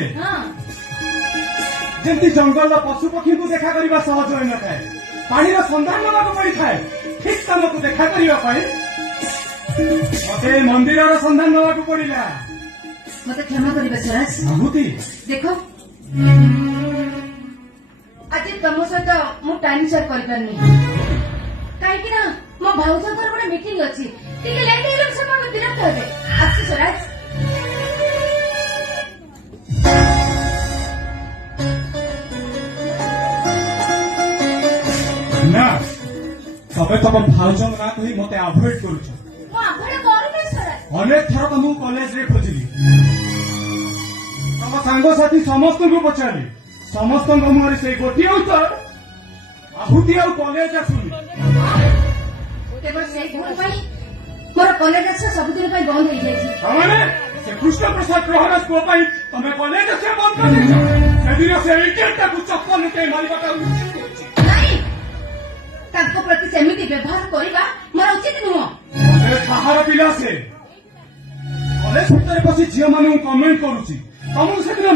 କହିଲେ ଯେମିତି ଜଙ୍ଗଲର ପଶୁପକ୍ଷୀଙ୍କୁ ଦେଖା କରିବା ସହଜ ହୋଇନଥାଏ, ପାଣିର ସନ୍ଧାନ ନେବାକୁ ପଡିଥାଏ, ଠିକ୍ ତମକୁ ଦେଖା କରିବା ପାଇଁ ମତେ ମନ୍ଦିରର ସନ୍ଧାନ ନେବାକୁ ପଡିଲା। ମତେ କ୍ଷମା କରିବେ ସ୍ୱରାଜ। ଆହୁତି ଦେଖ, ଆଜି ତମ ସହିତ ମୁଁ ଟାଇମ୍ ସେଟ୍ କରିପାରିନି, କାହିଁକି ନା ମୋ ଭାଉଜଙ୍କର ଗୋଟେ ମିଟିଂ ଅଛି। ଟିକେ ଲେଟ୍ ହେଇଗଲେ ସେମାନେ ବିରକ୍ତ ହେବେ। ଆସି ସ୍ୱରାଜ। ନା ତମେ ତମ ଭାଉଜଙ୍କ ନାଁ କହି ମତେ ଆଭଏଡ୍ କରୁଛ। ମୁଁ ଆଭଏଡ୍ କରୁନି ସ୍ୱରାଜ। ଅନେକ ଥର ତମକୁ କଲେଜରେ ଖୋଜିଲି, ତମ ସାଙ୍ଗସାଥି ସମସ୍ତଙ୍କୁ ପଚାରିଲି, ସମସ୍ତଙ୍କ ମୁହଁରେ ସେଇ ଗୋଟିଏ ଉତ୍ତର, ଆହୁତି ଆଉ କଲେଜ ଆସୁନି। କେବଳ ସେଇ ଭୁଲ ପାଇଁ ମୋର କଲେଜ ଆସିବା ସବୁଦିନ ପାଇଁ ବନ୍ଦ ହେଇଯାଇଛି। ତାମାନେ ସେ କୃଷ୍ଣ ପ୍ରସାଦ ପ୍ରହରାଜ ପୁଅ ପାଇଁ ତମେ କଲେଜ ଆସିବା ବନ୍ଦ କରିଦେଇଛ। ସେଦିନ ସେ ଇଡିୟଟଟାକୁ ଚପଲ ଲୁଟେଇ ମାରିବାଟା ଉଚିତ କରୁଛି। ନାଇଁ, ତାଙ୍କ ପ୍ରତି ସେମିତି ବ୍ୟବହାର କରିବା ମୋର ଉଚିତ ନୁହଁ। କାହାର ପିଲା ସେ? କଲେଜ ଭିତରେ ବସି ଝିଅ ମାନଙ୍କୁ କମେଣ୍ଟ କରୁଛି, ତମକୁ ସେଦିନ